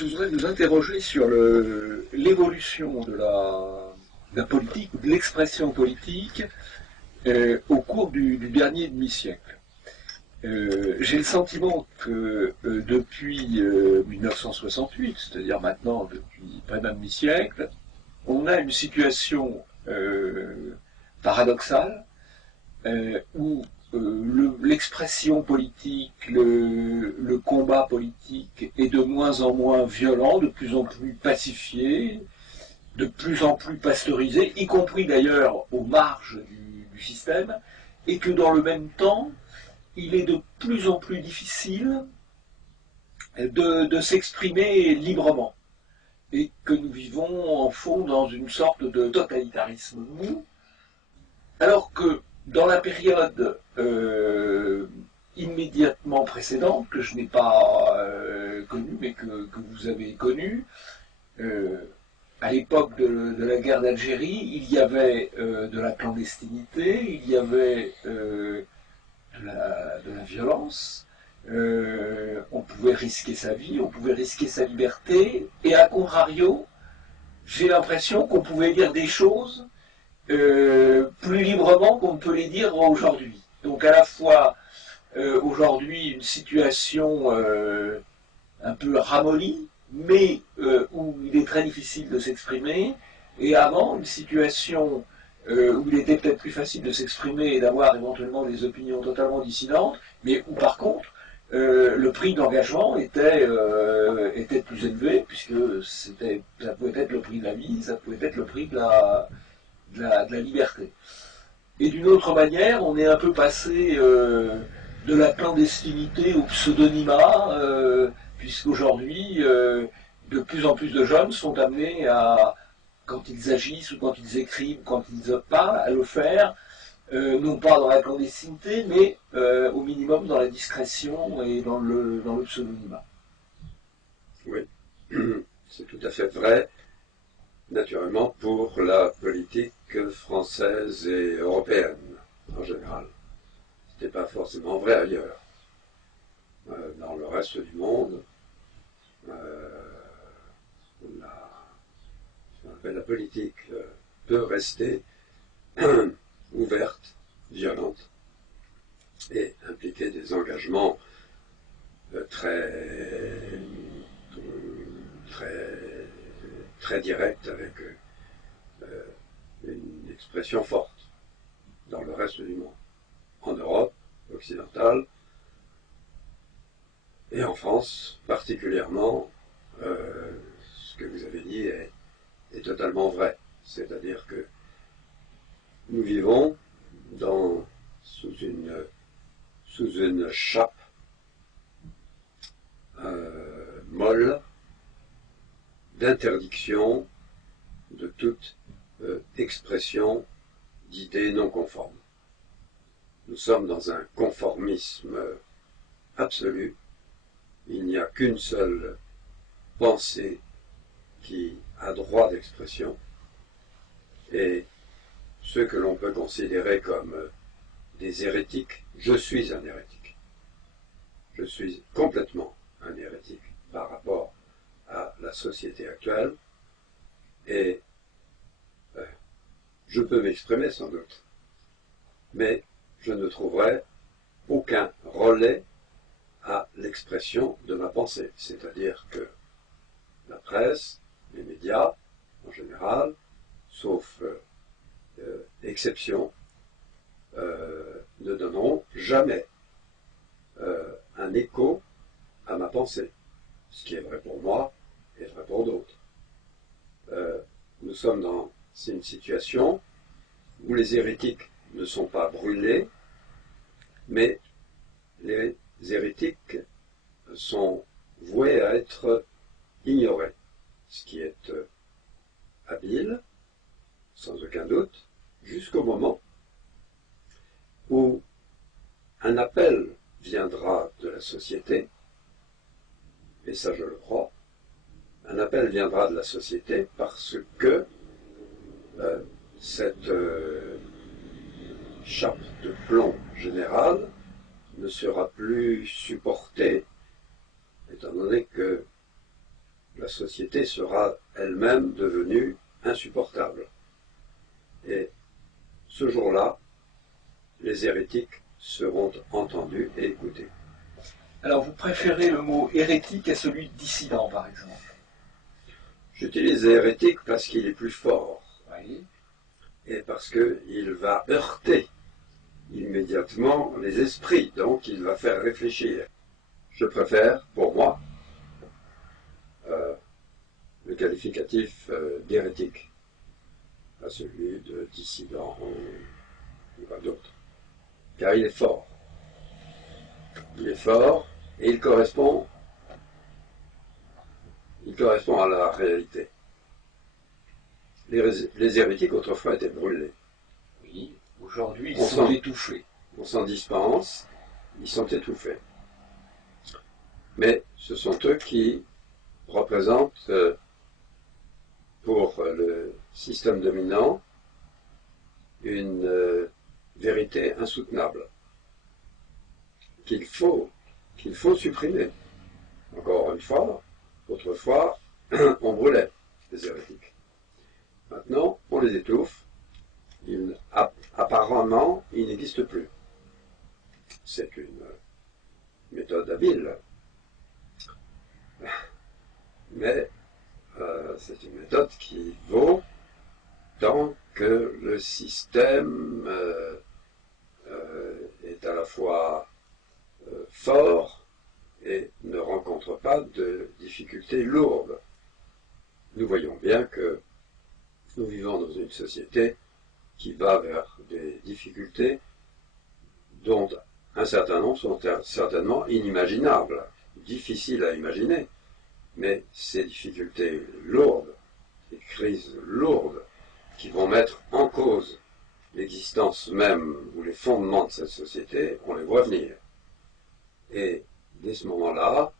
je voudrais nous interroger sur l'évolution de la politique, de l'expression politique au cours du dernier demi-siècle. J'ai le sentiment que depuis 1968, c'est-à-dire maintenant depuis près d'un demi-siècle, on a une situation paradoxale où l'expression politique, le combat politique est de moins en moins violent, de plus en plus pacifié, de plus en plus pasteurisé, y compris d'ailleurs aux marges du système, et que dans le même temps, il est de plus en plus difficile de s'exprimer librement, et que nous vivons en fond dans une sorte de totalitarisme mou, alors que dans la période immédiatement précédente, que je n'ai pas connue, mais que vous avez connue, à l'époque de la guerre d'Algérie, il y avait de la clandestinité, il y avait de la violence, on pouvait risquer sa vie, on pouvait risquer sa liberté, et à contrario, j'ai l'impression qu'on pouvait dire des choses plus librement qu'on ne peut les dire aujourd'hui. Donc à la fois aujourd'hui une situation un peu ramollie, mais où il est très difficile de s'exprimer, et avant une situation où il était peut-être plus facile de s'exprimer et d'avoir éventuellement des opinions totalement dissidentes, mais où par contre le prix d'engagement était plus élevé, puisque ça pouvait être le prix de la vie, ça pouvait être le prix de la liberté. Et d'une autre manière, on est un peu passé de la clandestinité au pseudonymat, puisqu'aujourd'hui, de plus en plus de jeunes sont amenés à, quand ils agissent ou quand ils écrivent, quand ils parlent, à le faire, non pas dans la clandestinité, mais au minimum dans la discrétion et dans le pseudonymat. Oui, c'est tout à fait vrai, naturellement, pour la politique française et européenne, en général. Ce n'était pas forcément vrai ailleurs. Dans le reste du monde, ce qu'on appelle la politique peut rester ouverte, violente, et impliquer des engagements très directs avec une expression forte dans le reste du monde. En Europe occidentale et en France particulièrement, ce que vous avez dit est totalement vrai. C'est-à-dire que nous vivons sous une chape molle d'interdiction de toute expression d'idées non conformes. Nous sommes dans un conformisme absolu. Il n'y a qu'une seule pensée qui a droit d'expression, et ceux que l'on peut considérer comme des hérétiques, je suis un hérétique. Je suis complètement un hérétique par rapport à la société actuelle, et je peux m'exprimer sans doute, mais je ne trouverai aucun relais à l'expression de ma pensée. C'est-à-dire que la presse, les médias, en général, sauf exception, ne donneront jamais un écho à ma pensée. Ce qui est vrai pour moi est vrai pour d'autres. Nous sommes dans une situation où les hérétiques ne sont pas brûlés, mais les hérétiques sont voués à être ignorés, ce qui est habile, sans aucun doute, jusqu'au moment où un appel viendra de la société, et ça je le crois, un appel viendra de la société parce que cette chape de plomb générale ne sera plus supportée, étant donné que la société sera elle-même devenue insupportable. Et ce jour-là, les hérétiques seront entendus et écoutés. Alors, vous préférez le mot hérétique à celui de dissident, par exemple? J'utilise hérétique parce qu'il est plus fort. Oui. Et parce qu'il va heurter immédiatement les esprits, donc il va faire réfléchir. Je préfère, pour moi, le qualificatif d'hérétique à celui de dissident ou pas d'autre. Car il est fort. Il est fort et il correspond à la réalité. Les hérétiques autrefois étaient brûlés. Oui, aujourd'hui ils sont étouffés. On s'en dispense, ils sont étouffés. Mais ce sont eux qui représentent pour le système dominant une vérité insoutenable qu'il faut supprimer. Encore une fois, autrefois, on brûlait les hérétiques. Maintenant, on les étouffe. Apparemment, ils n'existent plus. C'est une méthode habile. Mais c'est une méthode qui vaut tant que le système est à la fois fort et ne rencontre pas de difficultés lourdes. Nous voyons bien que nous vivons dans une société qui va vers des difficultés dont un certain nombre sont certainement inimaginables, difficiles à imaginer, mais ces difficultés lourdes, ces crises lourdes, qui vont mettre en cause l'existence même ou les fondements de cette société, on les voit venir. Et dès ce moment-là,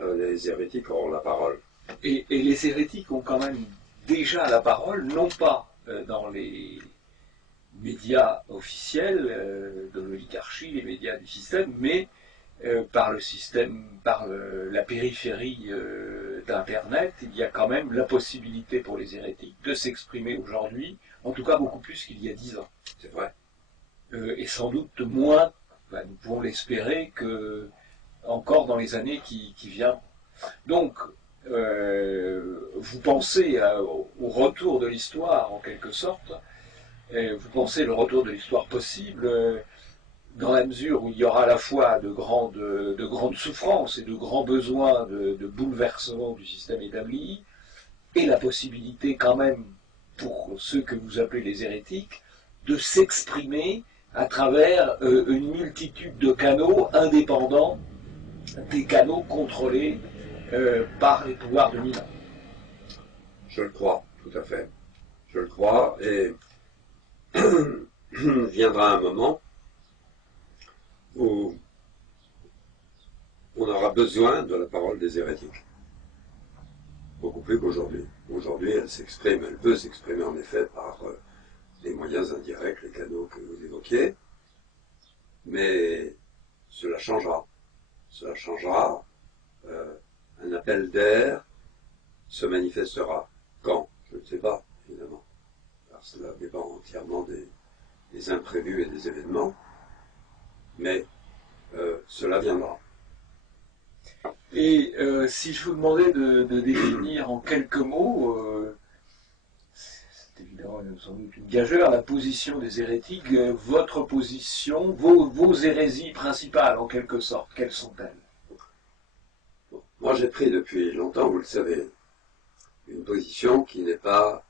les hérétiques auront la parole. Et les hérétiques ont quand même déjà la parole, non pas dans les médias officiels de l'oligarchie, les médias du système, mais par le système, par la périphérie d'Internet. Il y a quand même la possibilité pour les hérétiques de s'exprimer aujourd'hui, en tout cas beaucoup plus qu'il y a 10 ans. C'est vrai. Et sans doute moins, nous pouvons l'espérer, que encore dans les années qui viennent. Donc, vous pensez au retour de l'histoire, en quelque sorte. Vous pensez le retour de l'histoire possible dans la mesure où il y aura à la fois de grandes souffrances et de grands besoins de bouleversement du système établi, et la possibilité quand même, pour ceux que vous appelez les hérétiques, de s'exprimer à travers une multitude de canaux indépendants des canaux contrôlés par les pouvoirs dominants. Je le crois, tout à fait. Je le crois, et viendra un moment où on aura besoin de la parole des hérétiques. Beaucoup plus qu'aujourd'hui. Aujourd'hui, elle peut s'exprimer en effet par les moyens indirects, les canaux que vous évoquiez, mais cela changera. Cela changera. Un appel d'air se manifestera. Quand? Je ne sais pas, évidemment. Alors, cela dépend entièrement des imprévus et des événements, mais cela viendra. Et si je vous demandais de définir en quelques mots, c'est évidemment sans doute une gageure, la position des hérétiques, votre position, vos hérésies principales en quelque sorte, quelles sont-elles? Bon, moi j'ai pris depuis longtemps, vous le savez, une position qui n'est pas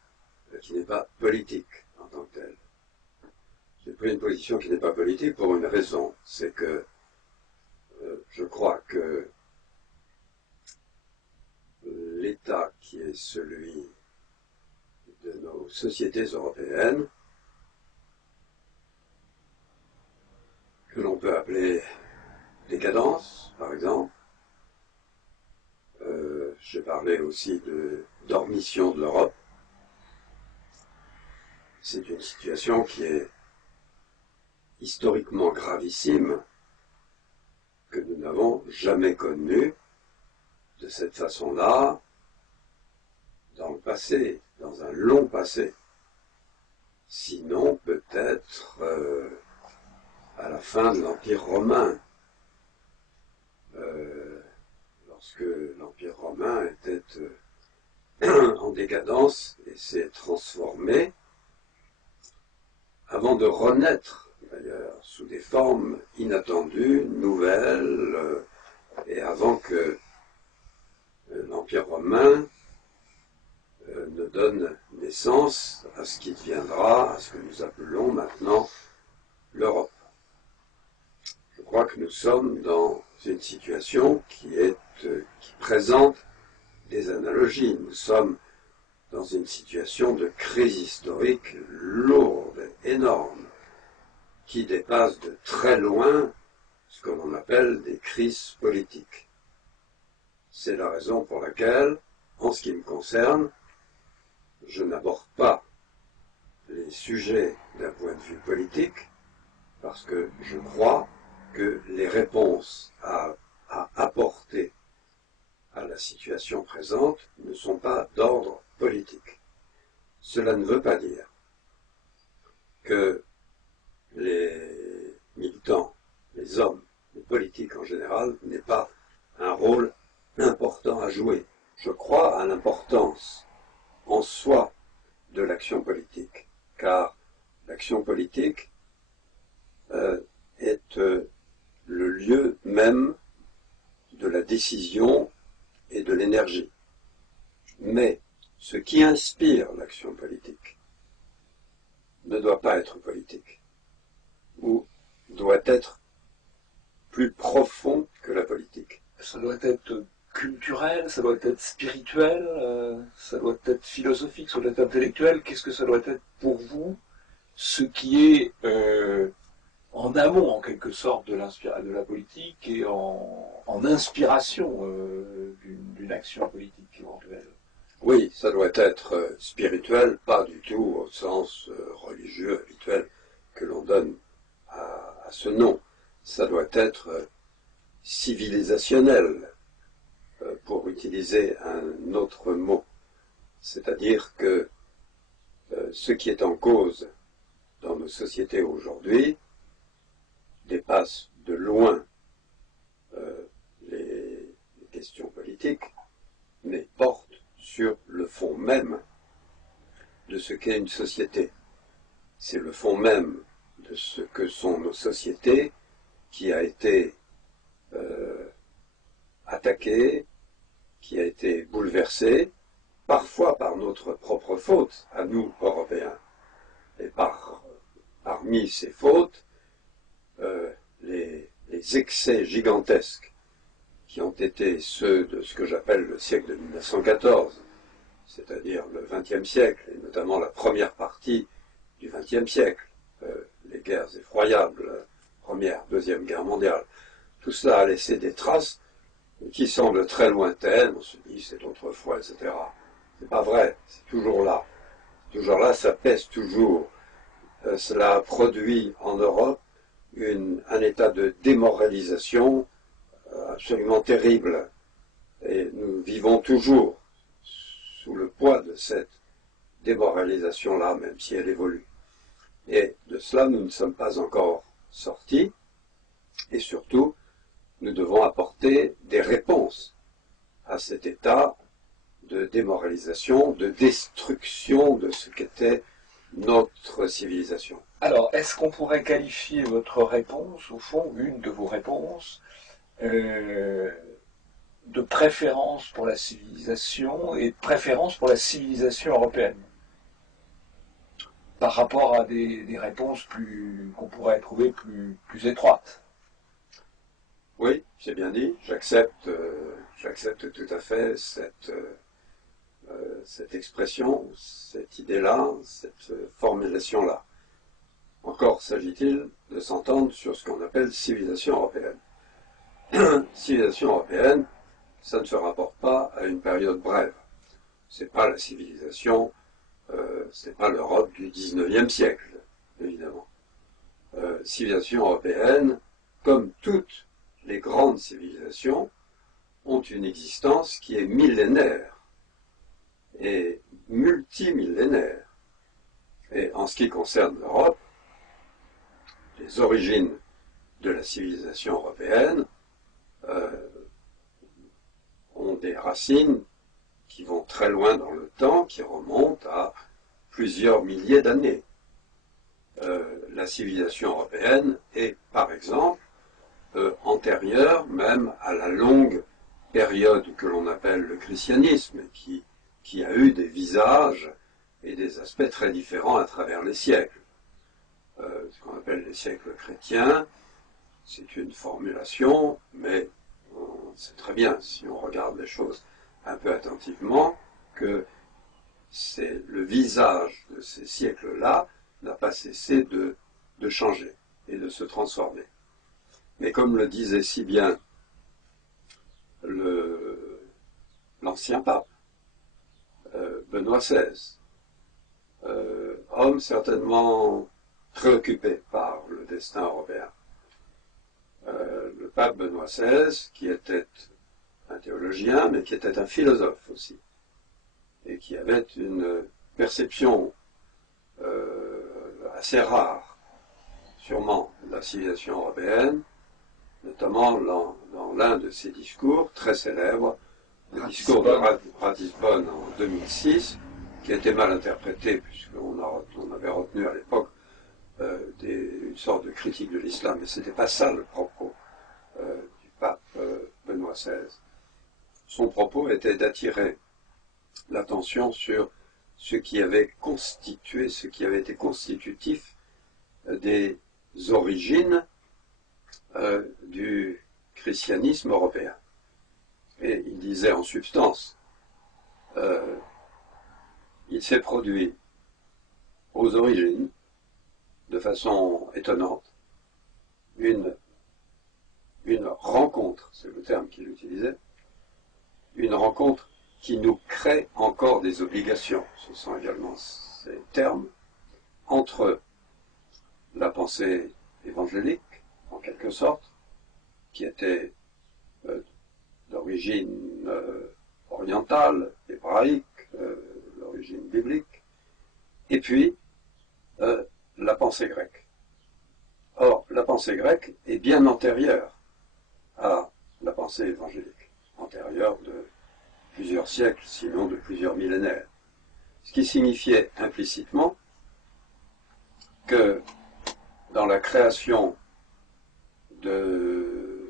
politique en tant que telle. J'ai pris une position qui n'est pas politique pour une raison, c'est que je crois que l'État qui est celui de nos sociétés européennes, que l'on peut appeler décadence, par exemple, j'ai parlé aussi de dormition de l'Europe. C'est une situation qui est historiquement gravissime, que nous n'avons jamais connue de cette façon-là dans le passé, dans un long passé. Sinon, peut-être à la fin de l'Empire romain, lorsque l'Empire romain était en décadence et s'est transformé, avant de renaître, d'ailleurs, sous des formes inattendues, nouvelles, et avant que l'Empire romain ne donne naissance à ce qui deviendra, à ce que nous appelons maintenant l'Europe. Je crois que nous sommes dans une situation qui présente des analogies. Nous sommes dans une situation de crise historique lourde, énorme, qui dépasse de très loin ce que l'on appelle des crises politiques. C'est la raison pour laquelle, en ce qui me concerne, je n'aborde pas les sujets d'un point de vue politique, parce que je crois que les réponses à apporter à la situation présente ne sont pas d'ordre politique. Cela ne veut pas dire que les militants, les hommes, les politiques en général, n'aient pas un rôle important à jouer. Je crois à l'importance en soi de l'action politique, car l'action politique est le lieu même de la décision et de l'énergie. Mais ce qui inspire l'action politique ne doit pas être politique, ou doit être plus profond que la politique. Ça doit être culturel, ça doit être spirituel, ça doit être philosophique, ça doit être intellectuel. Qu'est-ce que ça doit être pour vous, ce qui est en amont, en quelque sorte, de la politique et en inspiration d'une action politique éventuelle? Oui, ça doit être spirituel, pas du tout au sens religieux habituel que l'on donne à ce nom. Ça doit être civilisationnel, pour utiliser un autre mot. C'est-à-dire que ce qui est en cause dans nos sociétés aujourd'hui dépasse de loin les questions politiques, mais porte sur le fond même de ce qu'est une société. C'est le fond même de ce que sont nos sociétés qui a été attaqué, qui a été bouleversé, parfois par notre propre faute, à nous, Européens. Et parmi ces fautes, les excès gigantesques qui ont été ceux de ce que j'appelle le siècle de 1914, c'est-à-dire le XXe siècle, et notamment la première partie du XXe siècle, les guerres effroyables, Première, Deuxième Guerre mondiale, tout cela a laissé des traces qui semblent très lointaines, on se dit c'est autrefois, etc. C'est pas vrai, c'est toujours là. Toujours là, ça pèse toujours. Cela a produit en Europe un état de démoralisation absolument terrible. Et nous vivons toujours sous le poids de cette démoralisation-là, même si elle évolue. Et de cela, nous ne sommes pas encore sortis. Et surtout, nous devons apporter des réponses à cet état de démoralisation, de destruction de ce qu'était notre civilisation. Alors, est-ce qu'on pourrait qualifier votre réponse, au fond, une de vos réponses, de préférence pour la civilisation et de préférence pour la civilisation européenne, par rapport à des réponses qu'on pourrait trouver plus étroites? Oui, j'ai bien dit, j'accepte tout à fait cette expression, cette idée-là, cette formulation-là. Encore s'agit-il de s'entendre sur ce qu'on appelle civilisation européenne. Civilisation européenne, ça ne se rapporte pas à une période brève. C'est pas la civilisation, c'est pas l'Europe du XIXe siècle, évidemment. Civilisation européenne, comme toutes les grandes civilisations, ont une existence qui est millénaire. est multimillénaire. Et en ce qui concerne l'Europe, les origines de la civilisation européenne ont des racines qui vont très loin dans le temps, qui remontent à plusieurs milliers d'années. La civilisation européenne est, par exemple, antérieure même à la longue période que l'on appelle le christianisme, qui a eu des visages et des aspects très différents à travers les siècles. Ce qu'on appelle les siècles chrétiens, c'est une formulation, mais on sait très bien, si on regarde les choses un peu attentivement, que c'est le visage de ces siècles-là n'a pas cessé de changer et de se transformer. Mais comme le disait si bien l'ancien pape, Benoît XVI, homme certainement préoccupé par le destin européen, le pape Benoît XVI, qui était un théologien, mais qui était un philosophe aussi, et qui avait une perception assez rare, sûrement, de la civilisation européenne, notamment dans l'un de ses discours très célèbres, le discours de Ratisbonne en 2006, qui a été mal interprété, puisqu'on avait retenu à l'époque une sorte de critique de l'islam, mais ce n'était pas ça le propos du pape Benoît XVI. Son propos était d'attirer l'attention sur ce qui avait été constitutif des origines du christianisme européen. Et il disait en substance, il s'est produit aux origines, de façon étonnante, une rencontre, c'est le terme qu'il utilisait, une rencontre qui nous crée encore des obligations, ce sont également ces termes, entre la pensée évangélique, en quelque sorte, qui était d'origine orientale, hébraïque, d'origine biblique, et puis la pensée grecque. Or, la pensée grecque est bien antérieure à la pensée évangélique, antérieure de plusieurs siècles, sinon de plusieurs millénaires. Ce qui signifiait implicitement que dans la création de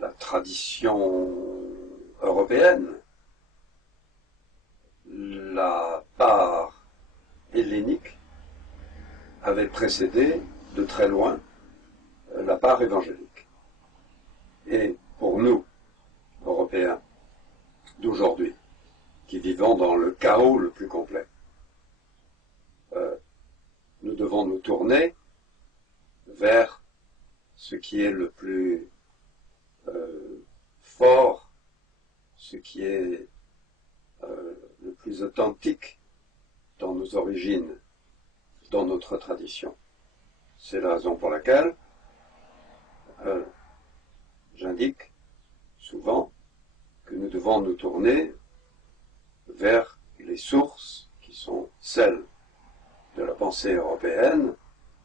la tradition européenne, la part hellénique avait précédé de très loin la part évangélique. Et pour nous, Européens d'aujourd'hui, qui vivons dans le chaos le plus complet, nous devons nous tourner vers ce qui est le plus fort, ce qui est le plus authentique dans nos origines, dans notre tradition. C'est la raison pour laquelle j'indique souvent que nous devons nous tourner vers les sources qui sont celles de la pensée européenne,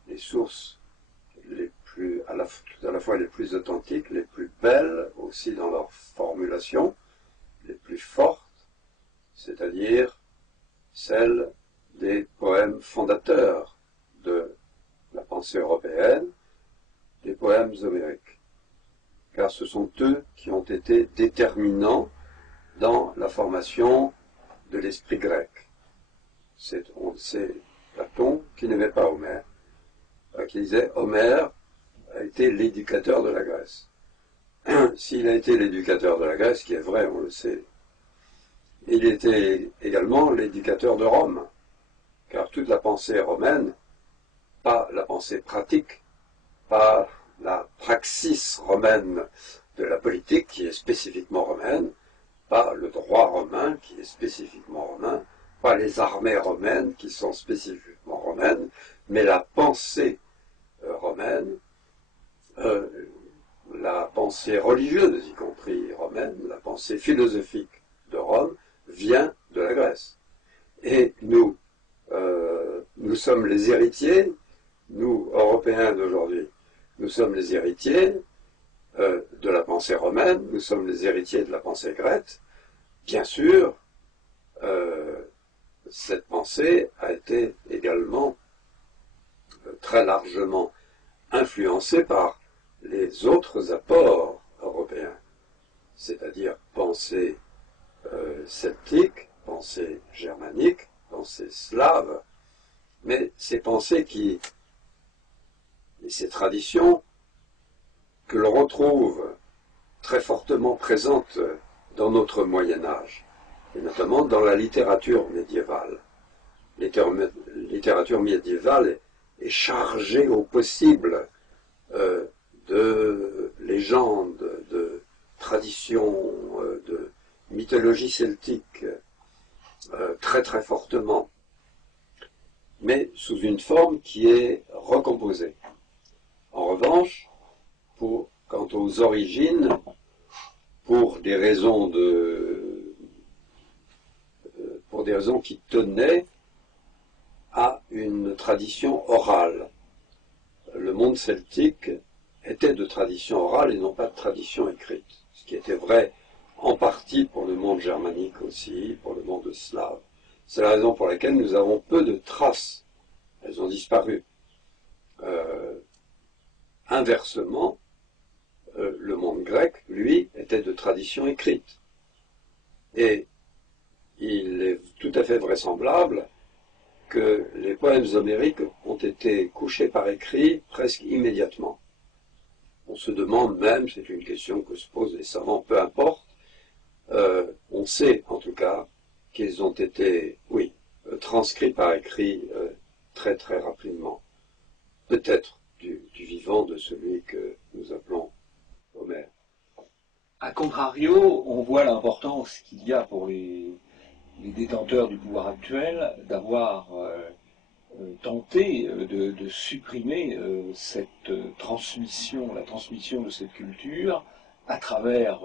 les sources tout à la fois les plus authentiques, les plus belles aussi dans leur formulation, les plus fortes, c'est-à-dire celles des poèmes fondateurs de la pensée européenne, les poèmes homériques, car ce sont eux qui ont été déterminants dans la formation de l'esprit grec. C'est Platon qui n'aimait pas Homère, qui disait Homère a été l'éducateur de la Grèce. S'il a été l'éducateur de la Grèce, ce qui est vrai, on le sait, il était également l'éducateur de Rome, car toute la pensée romaine, pas la pensée pratique, pas la praxis romaine de la politique qui est spécifiquement romaine, pas le droit romain qui est spécifiquement romain, pas les armées romaines qui sont spécifiquement romaines, mais la pensée romaine, la pensée religieuse, y compris romaine, la pensée philosophique de Rome, vient de la Grèce. Et nous sommes les héritiers, nous, Européens d'aujourd'hui, nous sommes les héritiers de la pensée romaine, nous sommes les héritiers de la pensée grecque. Bien sûr, cette pensée a été également très largement influencée par les autres apports européens, c'est-à-dire pensée celtique, pensée germanique, pensée slave, mais ces pensées et ces traditions que l'on retrouve très fortement présentes dans notre Moyen-Âge, et notamment dans la littérature médiévale. La littérature médiévale est chargée au possible de légendes, de traditions, de mythologie celtique, très très fortement, mais sous une forme qui est recomposée. En revanche, quant aux origines, pour des raisons qui tenaient à une tradition orale. Le monde celtique était de tradition orale et non pas de tradition écrite, ce qui était vrai en partie pour le monde germanique aussi, pour le monde slave. C'est la raison pour laquelle nous avons peu de traces. Elles ont disparu. Inversement, le monde grec, lui, était de tradition écrite. Et il est tout à fait vraisemblable que les poèmes homériques ont été couchés par écrit presque immédiatement. On se demande même, c'est une question que se posent les savants, peu importe, on sait en tout cas qu'ils ont été, transcrits par écrit très très rapidement. Peut-être du vivant de celui que nous appelons Homère. A contrario, on voit l'importance qu'il y a pour les détenteurs du pouvoir actuel d'avoir tenté de supprimer cette transmission, la transmission de cette culture à travers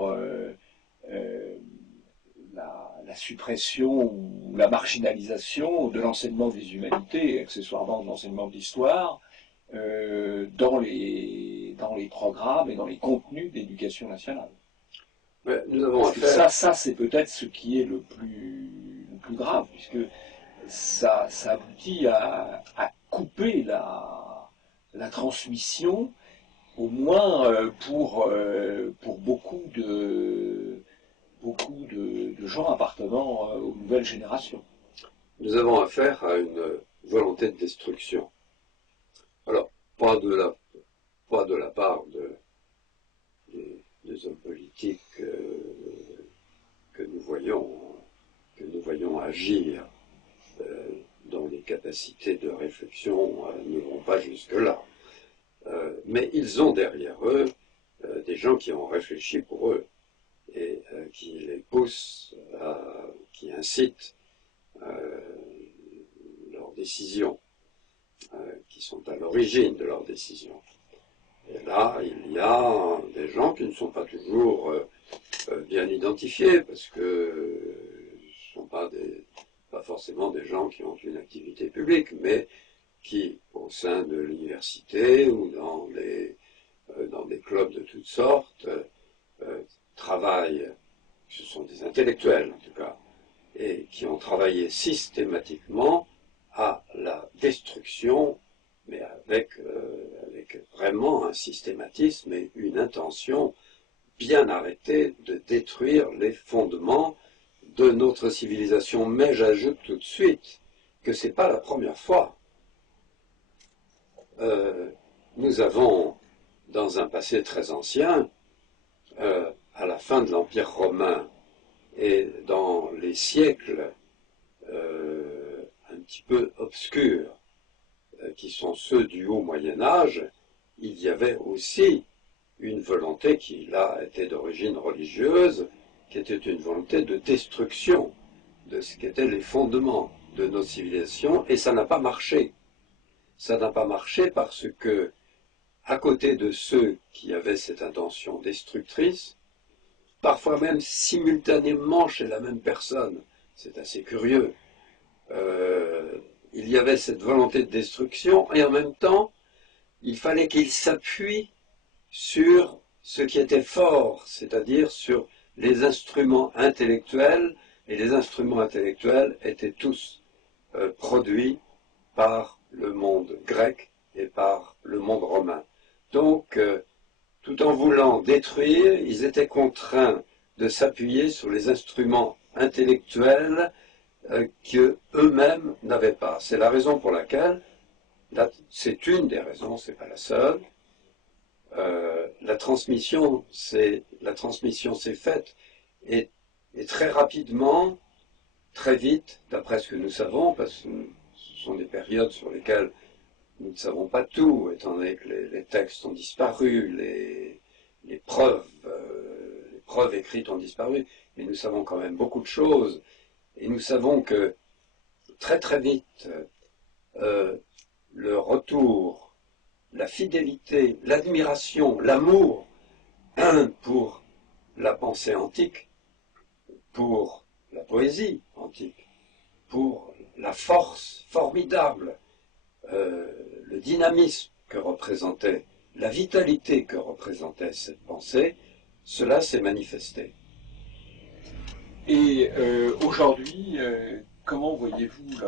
la suppression ou la marginalisation de l'enseignement des humanités, et accessoirement de l'enseignement de l'histoire, dans les programmes et dans les contenus d'éducation nationale. Ouais, nous avons affaire... Ça c'est peut-être ce qui est le plus grave, puisque ça aboutit à couper la transmission, au moins pour beaucoup de gens appartenant aux nouvelles générations. Nous avons affaire à une volonté de destruction. Alors, pas de la part des hommes politiques que nous voyons agir, dont les capacités de réflexion ne vont pas jusque-là. Mais ils ont derrière eux des gens qui ont réfléchi pour eux et qui les poussent, qui incitent leurs décisions, qui sont à l'origine de leurs décisions. Et là, il y a des gens qui ne sont pas toujours bien identifiés, parce que ce ne sont pas forcément des gens qui ont une activité publique, mais qui, au sein de l'université ou dans des clubs de toutes sortes, travaillent, ce sont des intellectuels en tout cas, et qui ont travaillé systématiquement à la destruction, mais avec vraiment un systématisme et une intention bien arrêtée de détruire les fondements de notre civilisation. Mais j'ajoute tout de suite que ce n'est pas la première fois. Nous avons, dans un passé très ancien, à la fin de l'Empire romain et dans les siècles un petit peu obscurs, qui sont ceux du haut Moyen-Âge, il y avait aussi une volonté qui, là, était d'origine religieuse, qui était une volonté de destruction de ce qu'étaient les fondements de notre civilisation, et ça n'a pas marché. Ça n'a pas marché parce que, à côté de ceux qui avaient cette intention destructrice, parfois même simultanément chez la même personne, c'est assez curieux. Il y avait cette volonté de destruction et en même temps, il fallait qu'il s'appuie sur ce qui était fort, c'est-à-dire sur les instruments intellectuels, et les instruments intellectuels étaient tous produits par le monde grec et par le monde romain. Donc, tout en voulant détruire, ils étaient contraints de s'appuyer sur les instruments intellectuels qu'eux-mêmes n'avaient pas. C'est la raison pour laquelle, c'est une des raisons, c'est pas la seule, la transmission s'est faite et très rapidement, très vite, d'après ce que nous savons, parce que ce sont des périodes sur lesquelles nous ne savons pas tout, étant donné que les textes ont disparu, les preuves écrites ont disparu, mais nous savons quand même beaucoup de choses, et nous savons que très très vite, le retour, la fidélité, l'admiration, l'amour pour la pensée antique, pour la poésie antique, pour la force formidable, le dynamisme que représentait, la vitalité que représentait cette pensée, cela s'est manifesté. Et aujourd'hui, comment voyez-vous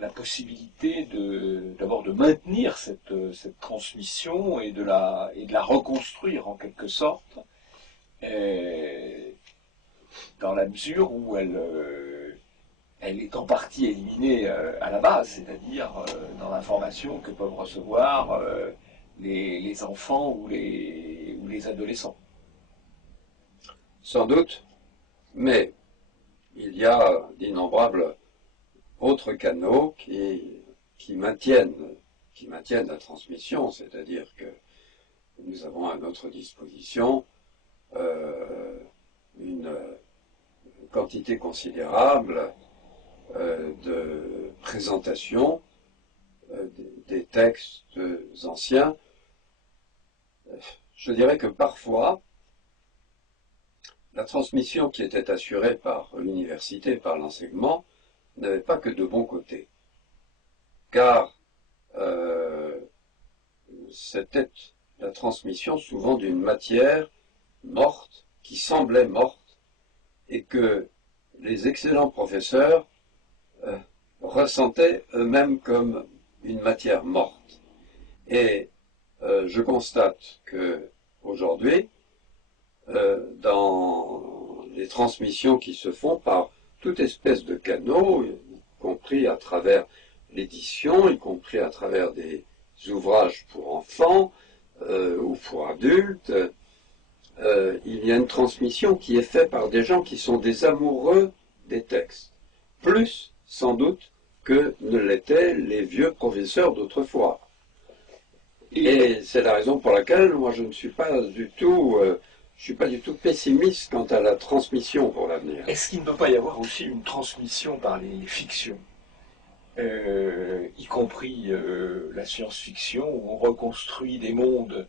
la possibilité d'abord de maintenir cette transmission et de la reconstruire en quelque sorte, dans la mesure où elle est en partie éliminée à la base, c'est-à-dire dans l'information que peuvent recevoir les enfants ou les adolescents. Sans doute, mais il y a d'innombrables autres canaux qui maintiennent la transmission, c'est-à-dire que nous avons à notre disposition une quantité considérable de présentation des textes anciens. Je dirais que parfois, la transmission qui était assurée par l'université, par l'enseignement, n'avait pas que de bons côtés. Car c'était la transmission souvent d'une matière morte, qui semblait morte, et que les excellents professeurs ressentaient eux-mêmes comme une matière morte. Et je constate que aujourd'hui, dans les transmissions qui se font par toute espèce de canaux, y compris à travers l'édition, y compris à travers des ouvrages pour enfants ou pour adultes, il y a une transmission qui est faite par des gens qui sont des amoureux des textes, plus sans doute que ne l'étaient les vieux professeurs d'autrefois. Et c'est la raison pour laquelle moi je ne suis pas du tout pessimiste quant à la transmission pour l'avenir. Est-ce qu'il ne peut pas y avoir aussi une transmission par les fictions, y compris la science-fiction, où on reconstruit des mondes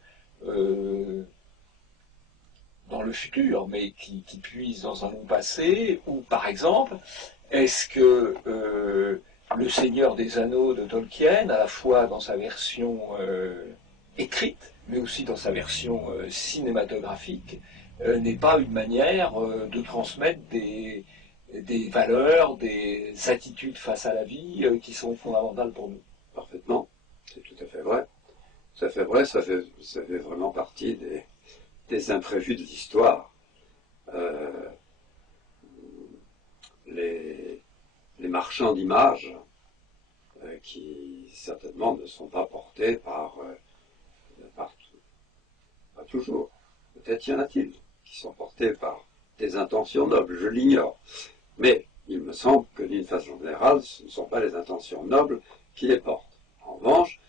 dans le futur, mais qui puisent dans un long passé, ou par exemple, est-ce que le Seigneur des Anneaux de Tolkien, à la fois dans sa version écrite, mais aussi dans sa version cinématographique, n'est pas une manière de transmettre des valeurs, des attitudes face à la vie qui sont fondamentales pour nous. Parfaitement, c'est tout à fait vrai. Ça fait vrai, ça fait vraiment partie des imprévus de l'histoire. Les marchands d'images, qui certainement ne sont pas portés par pas toujours. Peut-être y en a-t-il qui sont portés par des intentions nobles, je l'ignore. Mais il me semble que d'une façon générale, ce ne sont pas les intentions nobles qui les portent. En revanche,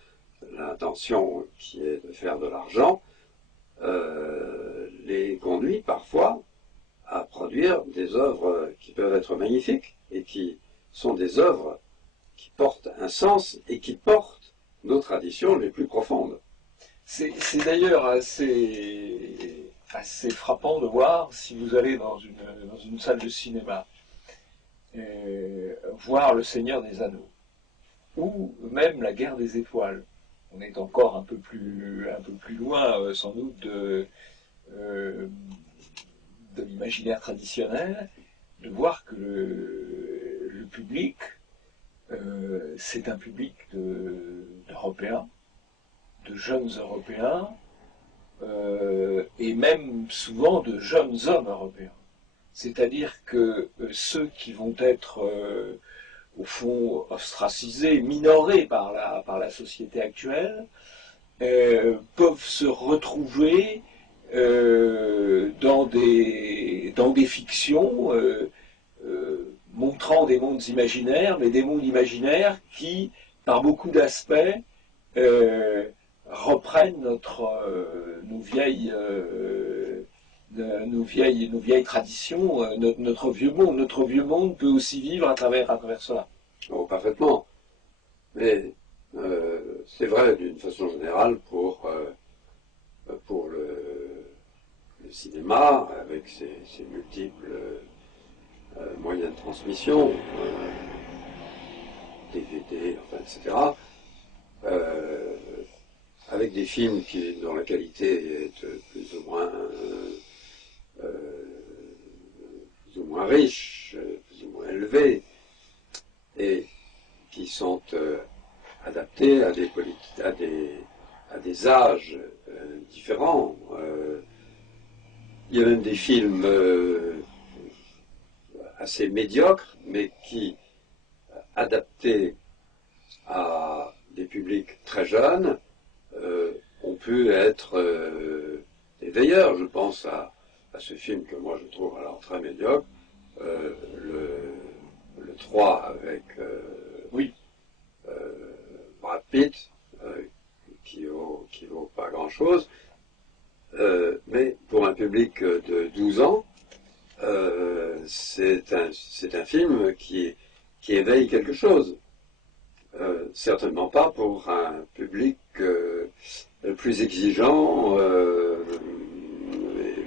l'intention qui est de faire de l'argent les conduit parfois à produire des œuvres qui peuvent être magnifiques et qui sont des œuvres qui portent un sens et qui portent nos traditions les plus profondes. C'est d'ailleurs assez frappant de voir, si vous allez dans une salle de cinéma, voir Le Seigneur des Anneaux, ou même La Guerre des Étoiles. On est encore un peu plus loin, sans doute, de l'imaginaire traditionnel, de voir que le public, c'est un public d'Européens, de jeunes Européens, et même souvent de jeunes hommes européens. C'est-à-dire que ceux qui vont être, au fond, ostracisés, minorés par la société actuelle, peuvent se retrouver dans des fictions montrant des mondes imaginaires, mais des mondes imaginaires qui, par beaucoup d'aspects, reprennent nos vieilles traditions, notre vieux monde. Notre vieux monde peut aussi vivre à travers cela. Oh, parfaitement. Mais c'est vrai d'une façon générale pour le cinéma, avec ses multiples moyens de transmission, DVD, enfin, etc. Avec des films dont la qualité est plus ou moins riche, plus ou moins élevée, et qui sont adaptés à des âges différents. Il y a même des films assez médiocres, mais qui, adaptés à des publics très jeunes, ont pu être des veilleurs. Je pense à ce film que moi je trouve alors très médiocre, le 3 avec Brad Pitt, qui vaut pas grand-chose, mais pour un public de 12 ans, c'est un film qui éveille quelque chose. Certainement pas pour un public plus exigeant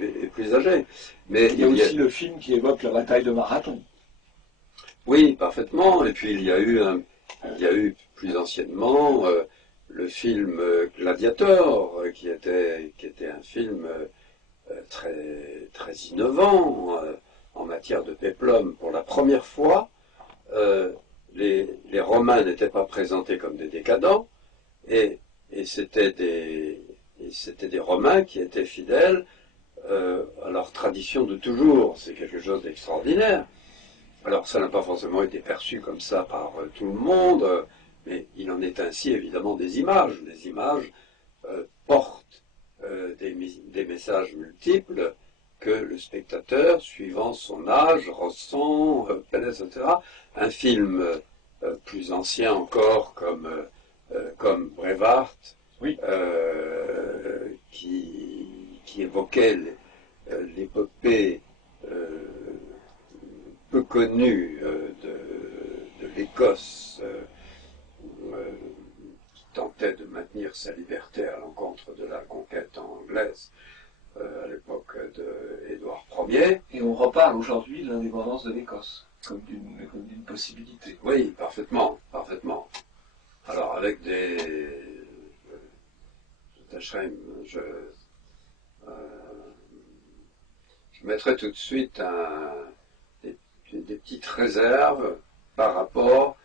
et plus âgé. Mais il y a aussi le film qui évoque la bataille de Marathon. Oui, parfaitement. Et puis il y a eu plus anciennement le film Gladiator, qui était un film très, très innovant en matière de péplum. Pour la première fois, les Romains n'étaient pas présentés comme des décadents, et c'était des Romains qui étaient fidèles à leur tradition de toujours. C'est quelque chose d'extraordinaire. Alors ça n'a pas forcément été perçu comme ça par tout le monde, mais il en est ainsi évidemment des images. Les images portent des messages multiples que le spectateur, suivant son âge, ressent, etc. Un film plus ancien encore comme Brevard, oui. qui évoquait l'épopée peu connue de l'Écosse, qui tentait de maintenir sa liberté à l'encontre de la conquête anglaise à l'époque d'Édouard Ier. Et on reparle aujourd'hui de l'indépendance de l'Écosse comme d'une possibilité. Oui, parfaitement. Alors avec je mettrai tout de suite des petites réserves par rapport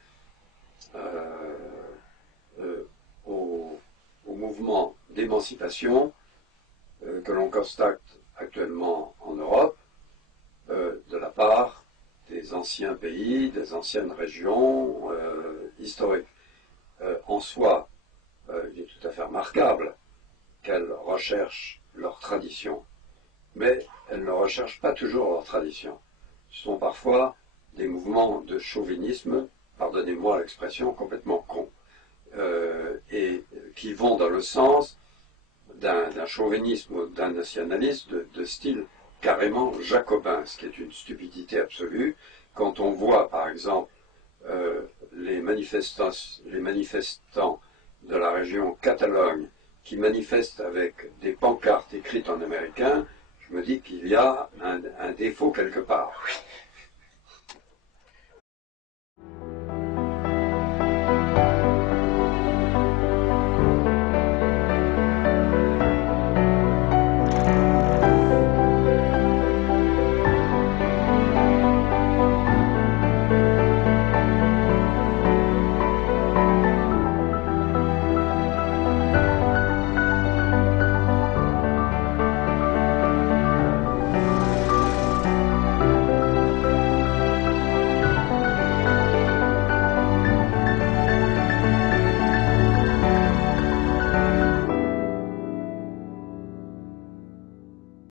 au mouvement d'émancipation que l'on constate actuellement en Europe de la part des anciens pays, des anciennes régions historiques. En soi, il est tout à fait remarquable qu'elles recherchent leur tradition, mais elles ne recherchent pas toujours leur tradition. Ce sont parfois des mouvements de chauvinisme, pardonnez-moi l'expression, complètement con, et qui vont dans le sens d'un chauvinisme ou d'un nationalisme de style carrément jacobin, ce qui est une stupidité absolue. Quand on voit, par exemple, les manifestants de la région Catalogne qui manifestent avec des pancartes écrites en américain, je me dis qu'il y a un défaut quelque part.